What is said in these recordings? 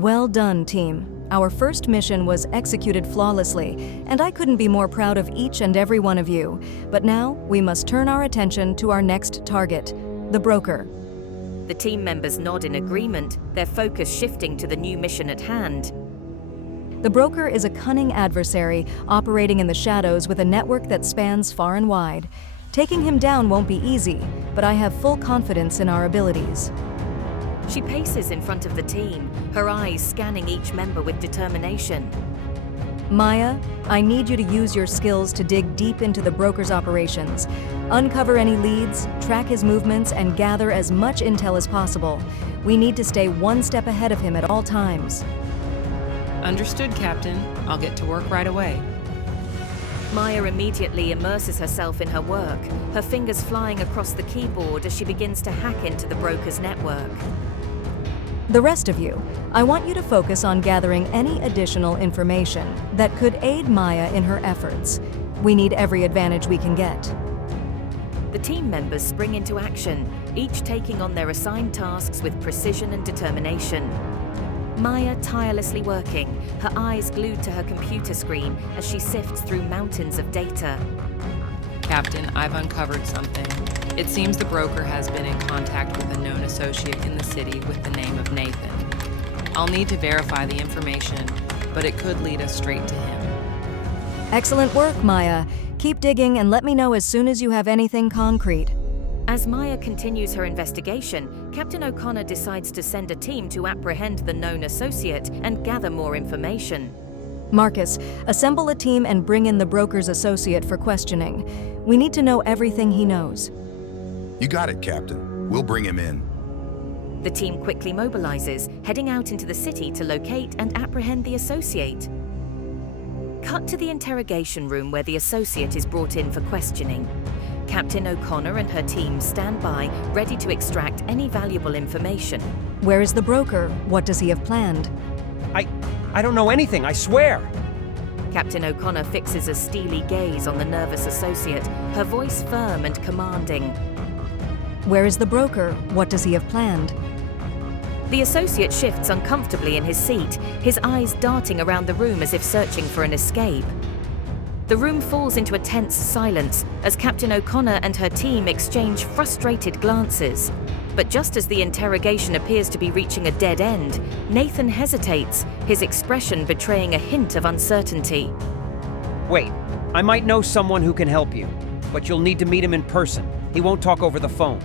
Well done, team. Our first mission was executed flawlessly, and I couldn't be more proud of each and every one of you. But now, we must turn our attention to our next target, the broker. The team members nod in agreement, their focus shifting to the new mission at hand. The broker is a cunning adversary operating in the shadows with a network that spans far and wide. Taking him down won't be easy, but I have full confidence in our abilities. She paces in front of the team, her eyes scanning each member with determination. Maya, I need you to use your skills to dig deep into the broker's operations. Uncover any leads, track his movements, and gather as much intel as possible. We need to stay one step ahead of him at all times. Understood, Captain. I'll get to work right away. Maya immediately immerses herself in her work, her fingers flying across the keyboard as she begins to hack into the broker's network. The rest of you, I want you to focus on gathering any additional information that could aid Maya in her efforts. We need every advantage we can get. The team members spring into action, each taking on their assigned tasks with precision and determination. Maya tirelessly working, her eyes glued to her computer screen as she sifts through mountains of data. Captain, I've uncovered something. It seems the broker has been in contact with a known associate in the city with the name of Nathan. I'll need to verify the information, but it could lead us straight to him. Excellent work, Maya. Keep digging and let me know as soon as you have anything concrete. As Maya continues her investigation, Captain O'Connor decides to send a team to apprehend the known associate and gather more information. Marcus, assemble a team and bring in the broker's associate for questioning. We need to know everything he knows. You got it, Captain. We'll bring him in. The team quickly mobilizes, heading out into the city to locate and apprehend the associate. Cut to the interrogation room where the associate is brought in for questioning. Captain O'Connor and her team stand by, ready to extract any valuable information. Where is the broker? What does he have planned? I don't know anything, I swear! Captain O'Connor fixes a steely gaze on the nervous associate, her voice firm and commanding. Where is the broker? What does he have planned? The associate shifts uncomfortably in his seat, his eyes darting around the room as if searching for an escape. The room falls into a tense silence as Captain O'Connor and her team exchange frustrated glances. But just as the interrogation appears to be reaching a dead end, Nathan hesitates, his expression betraying a hint of uncertainty. Wait, I might know someone who can help you, but you'll need to meet him in person. He won't talk over the phone.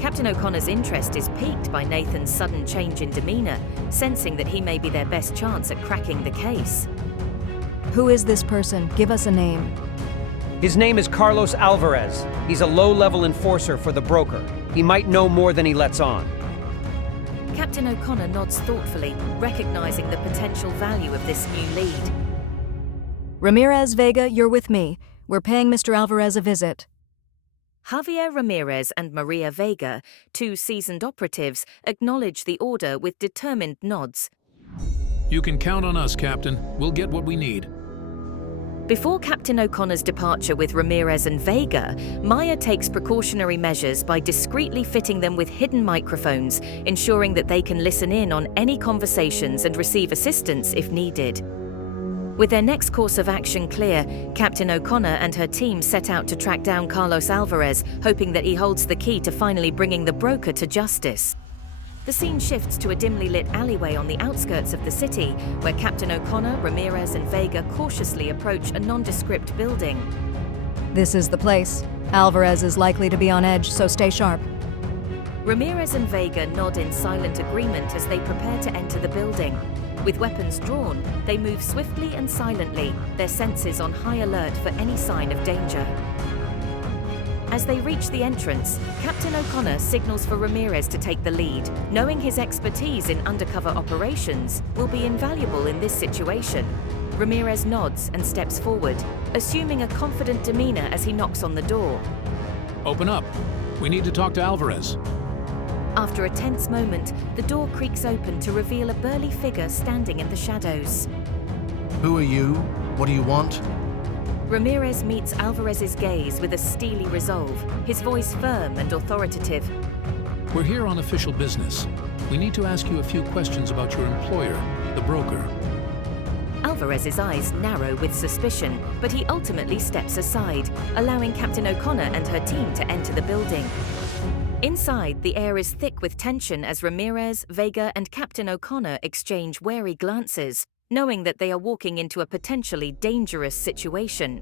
Captain O'Connor's interest is piqued by Nathan's sudden change in demeanor, sensing that he may be their best chance at cracking the case. Who is this person? Give us a name. His name is Carlos Alvarez. He's a low-level enforcer for the broker. He might know more than he lets on. Captain O'Connor nods thoughtfully, recognizing the potential value of this new lead. Ramirez, Vega, you're with me. We're paying Mr. Alvarez a visit. Javier Ramirez and Maria Vega, two seasoned operatives, acknowledge the order with determined nods. You can count on us, Captain. We'll get what we need. Before Captain O'Connor's departure with Ramirez and Vega, Maya takes precautionary measures by discreetly fitting them with hidden microphones, ensuring that they can listen in on any conversations and receive assistance if needed. With their next course of action clear, Captain O'Connor and her team set out to track down Carlos Alvarez, hoping that he holds the key to finally bringing the broker to justice. The scene shifts to a dimly lit alleyway on the outskirts of the city, where Captain O'Connor, Ramirez, and Vega cautiously approach a nondescript building. This is the place. Alvarez is likely to be on edge, so stay sharp. Ramirez and Vega nod in silent agreement as they prepare to enter the building. With weapons drawn, they move swiftly and silently, their senses on high alert for any sign of danger. As they reach the entrance, Captain O'Connor signals for Ramirez to take the lead, knowing his expertise in undercover operations will be invaluable in this situation. Ramirez nods and steps forward, assuming a confident demeanor as he knocks on the door. Open up. We need to talk to Alvarez. After a tense moment, the door creaks open to reveal a burly figure standing in the shadows. Who are you? What do you want? Ramirez meets Alvarez's gaze with a steely resolve, his voice firm and authoritative. We're here on official business. We need to ask you a few questions about your employer, the broker. Alvarez's eyes narrow with suspicion, but he ultimately steps aside, allowing Captain O'Connor and her team to enter the building. Inside, the air is thick with tension as Ramirez, Vega, and Captain O'Connor exchange wary glances, knowing that they are walking into a potentially dangerous situation.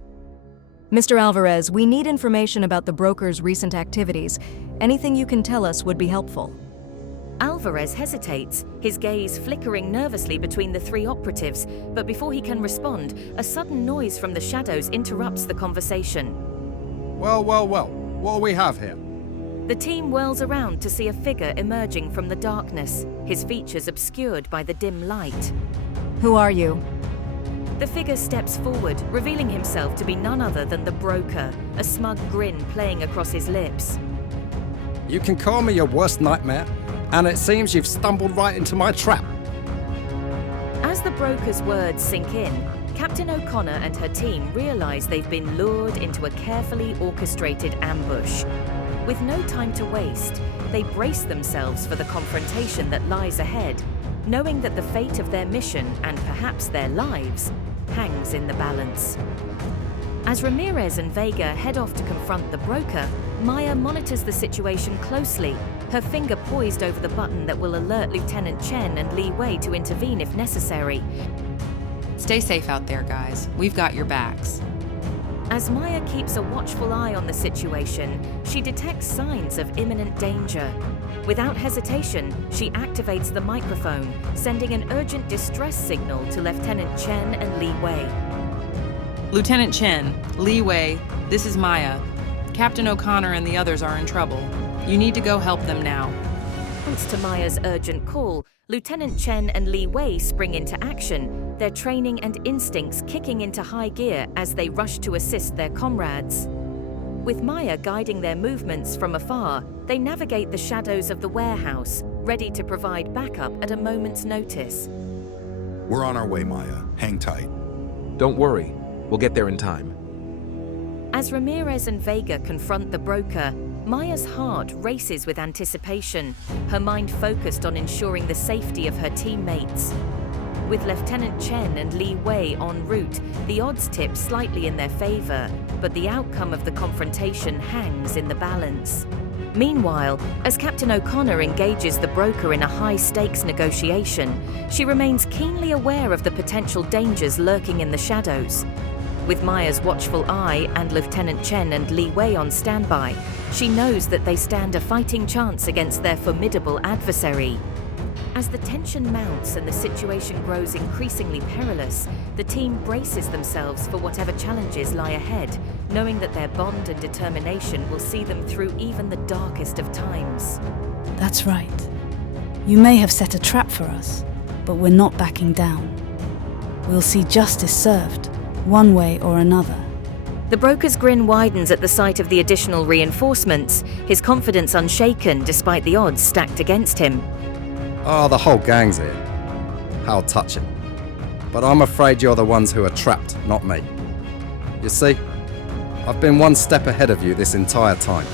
Mr. Alvarez, we need information about the broker's recent activities. Anything you can tell us would be helpful. Alvarez hesitates, his gaze flickering nervously between the three operatives, but before he can respond, a sudden noise from the shadows interrupts the conversation. Well, what do we have here? The team whirls around to see a figure emerging from the darkness, his features obscured by the dim light. Who are you? The figure steps forward, revealing himself to be none other than the broker, a smug grin playing across his lips. You can call me your worst nightmare, and it seems you've stumbled right into my trap. As the broker's words sink in, Captain O'Connor and her team realize they've been lured into a carefully orchestrated ambush. With no time to waste, they brace themselves for the confrontation that lies ahead, knowing that the fate of their mission, and perhaps their lives, hangs in the balance. As Ramirez and Vega head off to confront the broker, Maya monitors the situation closely, her finger poised over the button that will alert Lieutenant Chen and Li Wei to intervene if necessary. Stay safe out there, guys. We've got your backs. As Maya keeps a watchful eye on the situation, she detects signs of imminent danger. Without hesitation, she activates the microphone, sending an urgent distress signal to Lieutenant Chen and Li Wei. Lieutenant Chen, Li Wei, this is Maya. Captain O'Connor and the others are in trouble. You need to go help them now. Response to Maya's urgent call, Lieutenant Chen and Li Wei spring into action, their training and instincts kicking into high gear as they rush to assist their comrades. With Maya guiding their movements from afar, they navigate the shadows of the warehouse, ready to provide backup at a moment's notice. We're on our way, Maya. Hang tight. Don't worry, we'll get there in time. As Ramirez and Vega confront the broker, Maya's heart races with anticipation, her mind focused on ensuring the safety of her teammates. With Lieutenant Chen and Li Wei en route, the odds tip slightly in their favor, but the outcome of the confrontation hangs in the balance. Meanwhile, as Captain O'Connor engages the broker in a high-stakes negotiation, she remains keenly aware of the potential dangers lurking in the shadows. With Maya's watchful eye and Lieutenant Chen and Li Wei on standby, she knows that they stand a fighting chance against their formidable adversary. As the tension mounts and the situation grows increasingly perilous, the team braces themselves for whatever challenges lie ahead, knowing that their bond and determination will see them through even the darkest of times. That's right. You may have set a trap for us, but we're not backing down. We'll see justice served, one way or another. The broker's grin widens at the sight of the additional reinforcements, his confidence unshaken despite the odds stacked against him. Oh, the whole gang's here. How touching. But I'm afraid you're the ones who are trapped, not me. You see, I've been one step ahead of you this entire time.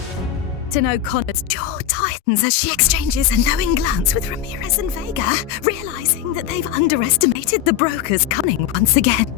Captain O'Connor's jaw tightens as she exchanges a knowing glance with Ramirez and Vega, realizing that they've underestimated the broker's cunning once again.